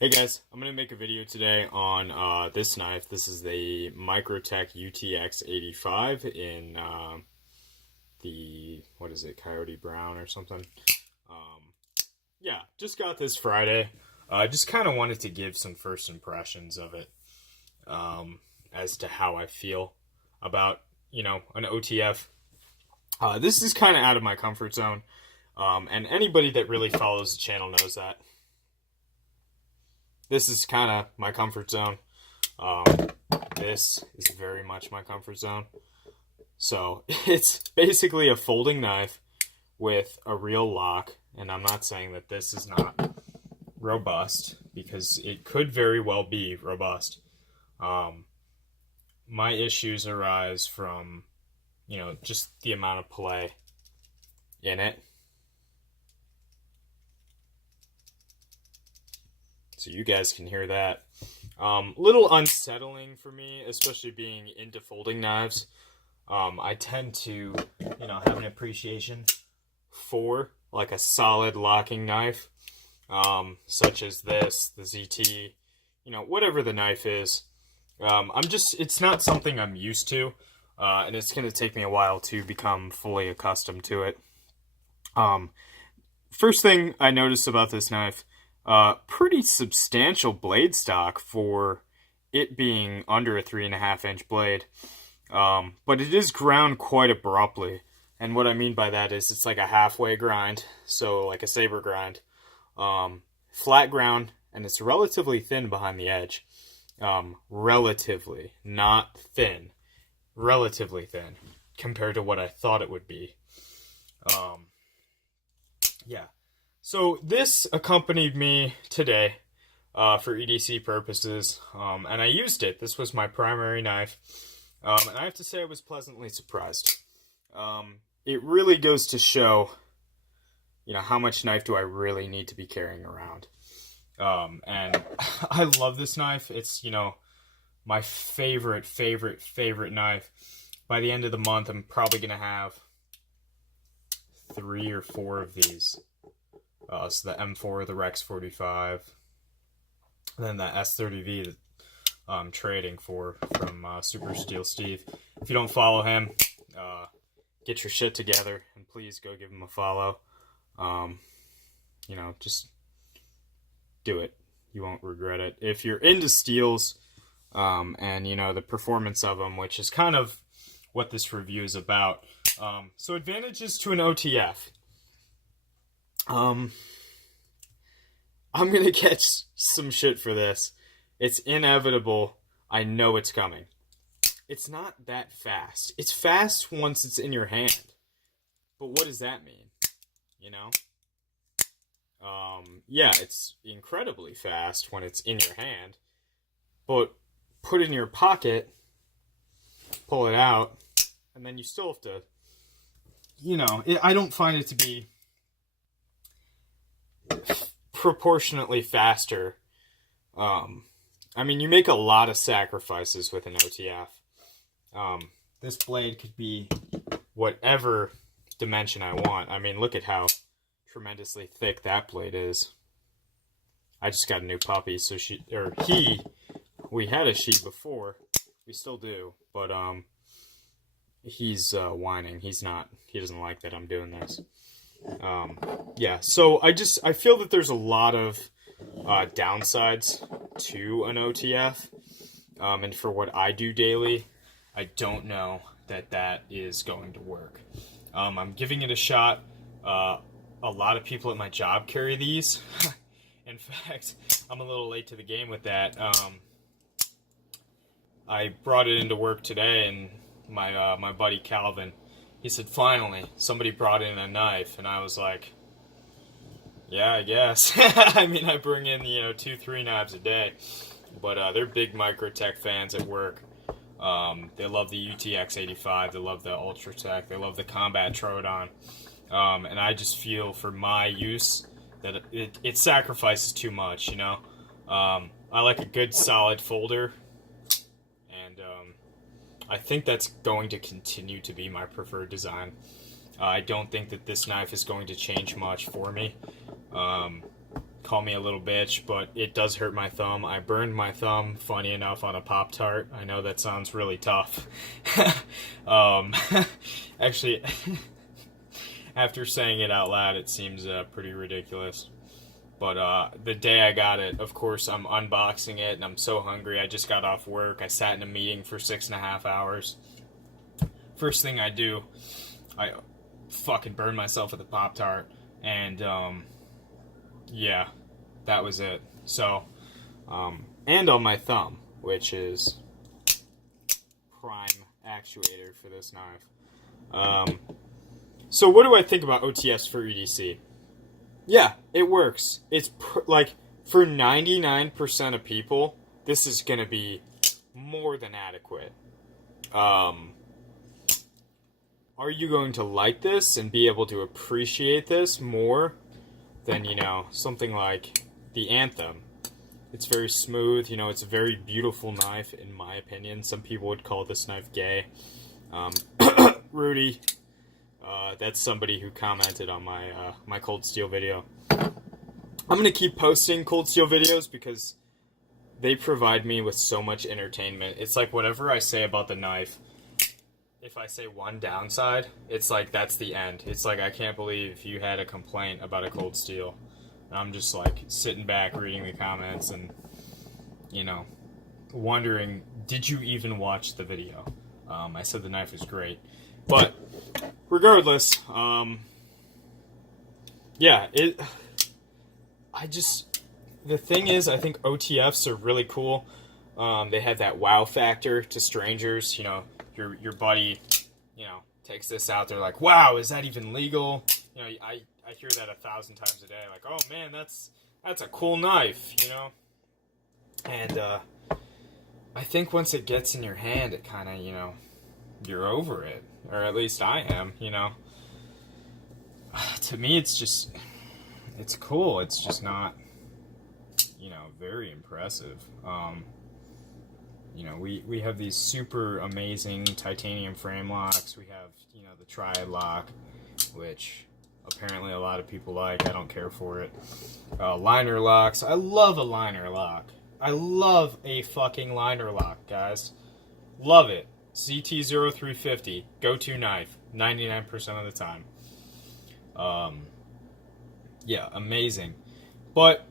Hey guys, I'm going to make a video today on this knife. This is the Microtech utx85 in what is it, Coyote Brown or something. Um, yeah, just got this Friday. Just kind of wanted to give some first impressions of it as to how I feel about, an OTF. This is kind of out of my comfort zone, and anybody that really follows the channel knows that. This is kind of my comfort zone. This is very much my comfort zone. So it's basically a folding knife with a real lock. And I'm not saying that this is not robust, because it could very well be robust. My issues arise from, just the amount of play in it. So you guys can hear that. Little unsettling for me, especially being into folding knives. I tend to, have an appreciation for like a solid locking knife, such as this, the ZT, whatever the knife is. It's not something I'm used to, and it's going to take me a while to become fully accustomed to it. First thing I noticed about this knife, pretty substantial blade stock for it being under a 3.5-inch blade. But it is ground quite abruptly. And what I mean by that is it's like a halfway grind, so like a saber grind. Flat ground, and it's relatively thin behind the edge. Relatively, not thin. Relatively thin compared to what I thought it would be. Yeah. So this accompanied me today for EDC purposes, and I used it. This was my primary knife, and I have to say I was pleasantly surprised. It really goes to show, how much knife do I really need to be carrying around. And I love this knife. It's, my favorite knife. By the end of the month, I'm probably going to have 3 or 4 of these. So the M4, the Rex 45, and then the S30V that I'm trading from Super Steel Steve. If you don't follow him, get your shit together and please go give him a follow. Just do it. You won't regret it. If you're into steels, and the performance of them, which is kind of what this review is about. So advantages to an OTF. I'm gonna catch some shit for this. It's inevitable. I know it's coming. It's not that fast. It's fast once it's in your hand. But what does that mean? Yeah, it's incredibly fast when it's in your hand. But put it in your pocket, pull it out, and then you still have to, I don't find it to be proportionately faster. You make a lot of sacrifices with an OTF. This blade could be whatever dimension I want. Look at how tremendously thick that blade is. I just got a new puppy, so we had a she before. We still do, but he's whining. He doesn't like that I'm doing this. Yeah, so I feel that there's a lot of downsides to an OTF, and for what I do daily, I don't know that is going to work. I'm giving it a shot. A lot of people at my job carry these. In fact, I'm a little late to the game with that. I brought it into work today, and my buddy Calvin, he said, finally, somebody brought in a knife, and I was like, yeah, I guess. I bring in, 2-3 knives a day, but they're big Microtech fans at work. They love the utx85, they love the Ultratech, they love the Combat Troodon, and I just feel for my use that it sacrifices too much, I like a good solid folder, and I think that's going to continue to be my preferred design. I don't think that this knife is going to change much for me. call me a little bitch, but it does hurt my thumb. I burned my thumb, funny enough, on a Pop-Tart. I know that sounds really tough. Actually, after saying it out loud, it seems pretty ridiculous. But the day I got it, of course, I'm unboxing it, and I'm so hungry. I just got off work. I sat in a meeting for 6.5 hours. First thing I do, I fucking burn myself with a Pop-Tart, and yeah, that was it. So, and on my thumb, which is prime actuator for this knife. So what do I think about OTFs for EDC? Yeah, it works. It's like, for 99% of people, this is going to be more than adequate. Are you going to like this and be able to appreciate this more than, you know, something like the Anthem? It's very smooth, you know, it's a very beautiful knife, in my opinion. Some people would call this knife gay. Rudy, that's somebody who commented on my my Cold Steel video. I'm going to keep posting Cold Steel videos because they provide me with so much entertainment. It's like whatever I say about the knife, if I say one downside, it's like that's the end. It's like, I can't believe you had a complaint about a Cold Steel. And I'm just like sitting back reading the comments and, you know, wondering, did you even watch the video? I said the knife is great. But regardless, yeah, the thing is, I think OTFs are really cool. They have that wow factor to strangers. You know, your buddy, you know, takes this out. They're like, wow, is that even legal? You know, I hear that 1,000 times a day. Like, oh man, that's a cool knife, you know? And I think once it gets in your hand, it kind of, you know, you're over it. Or at least I am, you know? To me, it's cool. It's just not, you know, very impressive. You know, we have these super amazing titanium frame locks. We have, you know, the Triad lock, which apparently a lot of people like. I don't care for it. Liner locks. I love a liner lock. I love a fucking liner lock, guys. Love it. CT0350, go-to knife, 99% of the time. Yeah, amazing. But,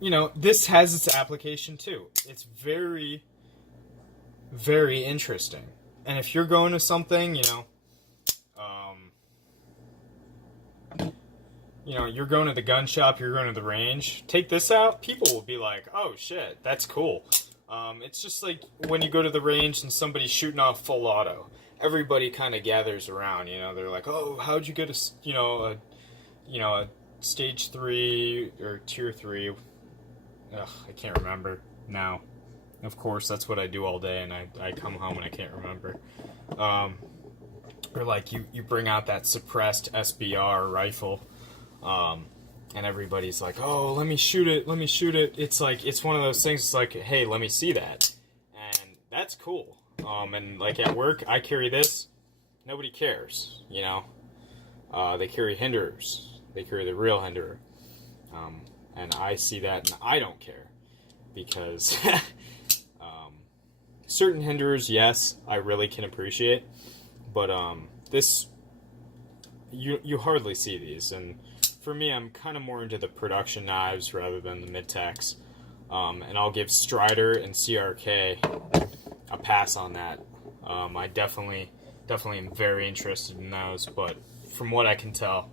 you know, this has its application too. It's very, very interesting. And if you're going to something, you know, you're going to the gun shop, you're going to the range, take this out, people will be like, oh shit, that's cool. It's just like when you go to the range and somebody's shooting off full auto. Everybody kind of gathers around, you know, they're like, oh, how'd you get a stage 3 or tier 3? Ugh, I can't remember now. Of course, that's what I do all day, and I come home and I can't remember. Or like you bring out that suppressed SBR rifle, and everybody's like, oh, let me shoot it. It's like, it's one of those things, it's like, hey, let me see that. And that's cool. And like at work, I carry this. Nobody cares, you know. They carry Hinderers. They carry the real Hinderer. And I see that and I don't care. Because certain Hinderers, yes, I really can appreciate. But this, you hardly see these. And for me, I'm kind of more into the production knives rather than the mid-techs. And I'll give Strider and CRK a pass on that. I definitely am very interested in those, but from what I can tell,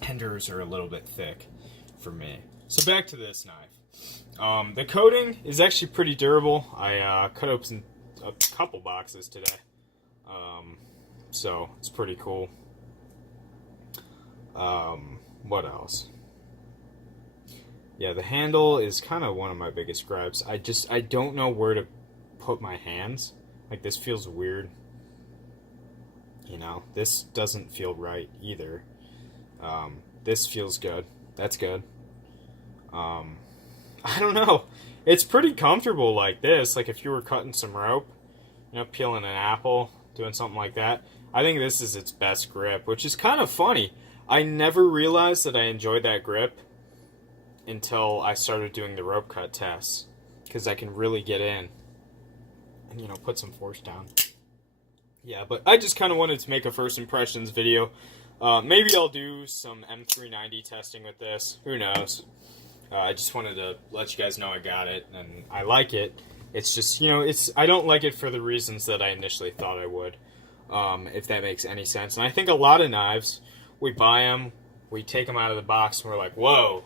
Hinderers are a little bit thick for me. So back to this knife. The coating is actually pretty durable. I cut open a couple boxes today, so it's pretty cool. What else? Yeah, the handle is kind of one of my biggest gripes. I don't know where to put my hands. Like, this feels weird. You know, this doesn't feel right either. This feels good. That's good. I don't know. It's pretty comfortable like this. Like, if you were cutting some rope, you know, peeling an apple, doing something like that. I think this is its best grip, which is kind of funny. I never realized that I enjoyed that grip until I started doing the rope cut tests, because I can really get in and, you know, put some force down. Yeah, but I just kind of wanted to make a first impressions video. Maybe I'll do some M390 testing with this. Who knows? I just wanted to let you guys know I got it, and I like it. It's just, you know, I don't like it for the reasons that I initially thought I would, if that makes any sense. And I think a lot of knives, we buy them, we take them out of the box, and we're like, whoa,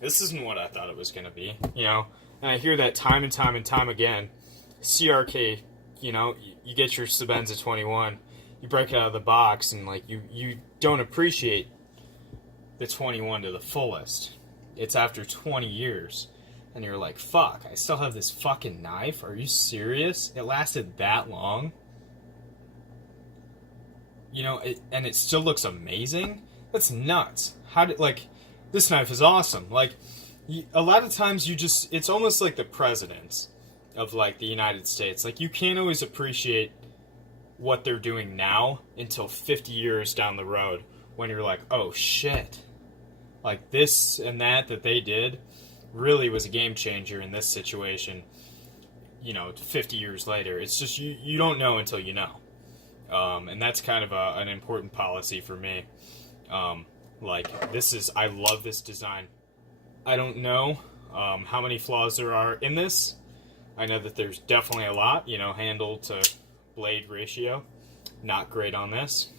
this isn't what I thought it was going to be, you know? And I hear that time and time and time again. CRK, you know, you get your Sebenza 21, you break it out of the box, and, like, you don't appreciate the 21 to the fullest. It's after 20 years, and you're like, fuck, I still have this fucking knife? Are you serious? It lasted that long? You know, and it still looks amazing? That's nuts. Like, this knife is awesome. Like, a lot of times it's almost like the presidents of, like, the United States. Like, you can't always appreciate what they're doing now until 50 years down the road, when you're like, oh shit, like, this and that they did really was a game changer in this situation, you know, 50 years later. It's just, you don't know until you know. And that's kind of an important policy for me. Like, I love this design. I don't know how many flaws there are in this. I know that there's definitely a lot, you know, handle to blade ratio. Not great on this.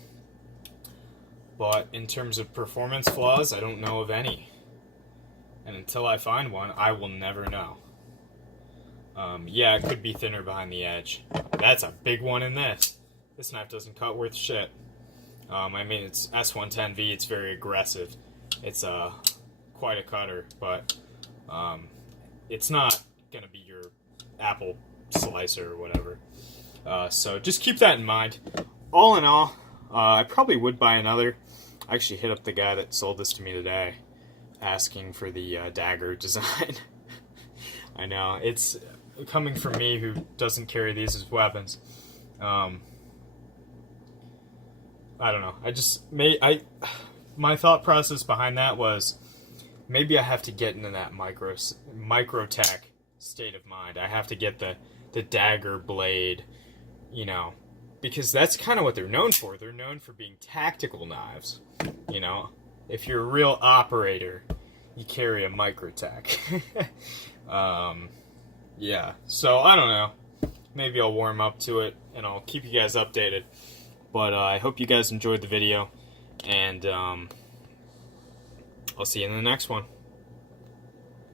But in terms of performance flaws, I don't know of any. And until I find one, I will never know. Yeah, it could be thinner behind the edge. That's a big one in this. This knife doesn't cut worth shit. I mean, it's S110V, it's very aggressive. It's quite a cutter, but it's not going to be your apple slicer or whatever. So just keep that in mind. All in all, I probably would buy another. I actually hit up the guy that sold this to me today, asking for the dagger design. I know, it's coming from me who doesn't carry these as weapons. I don't know. My thought process behind that was, maybe I have to get into that Microtech state of mind. I have to get the dagger blade, you know, because that's kind of what they're known for. They're known for being tactical knives, you know. If you're a real operator, you carry a Microtech. Yeah, so I don't know. Maybe I'll warm up to it, and I'll keep you guys updated. But I hope you guys enjoyed the video, and I'll see you in the next one.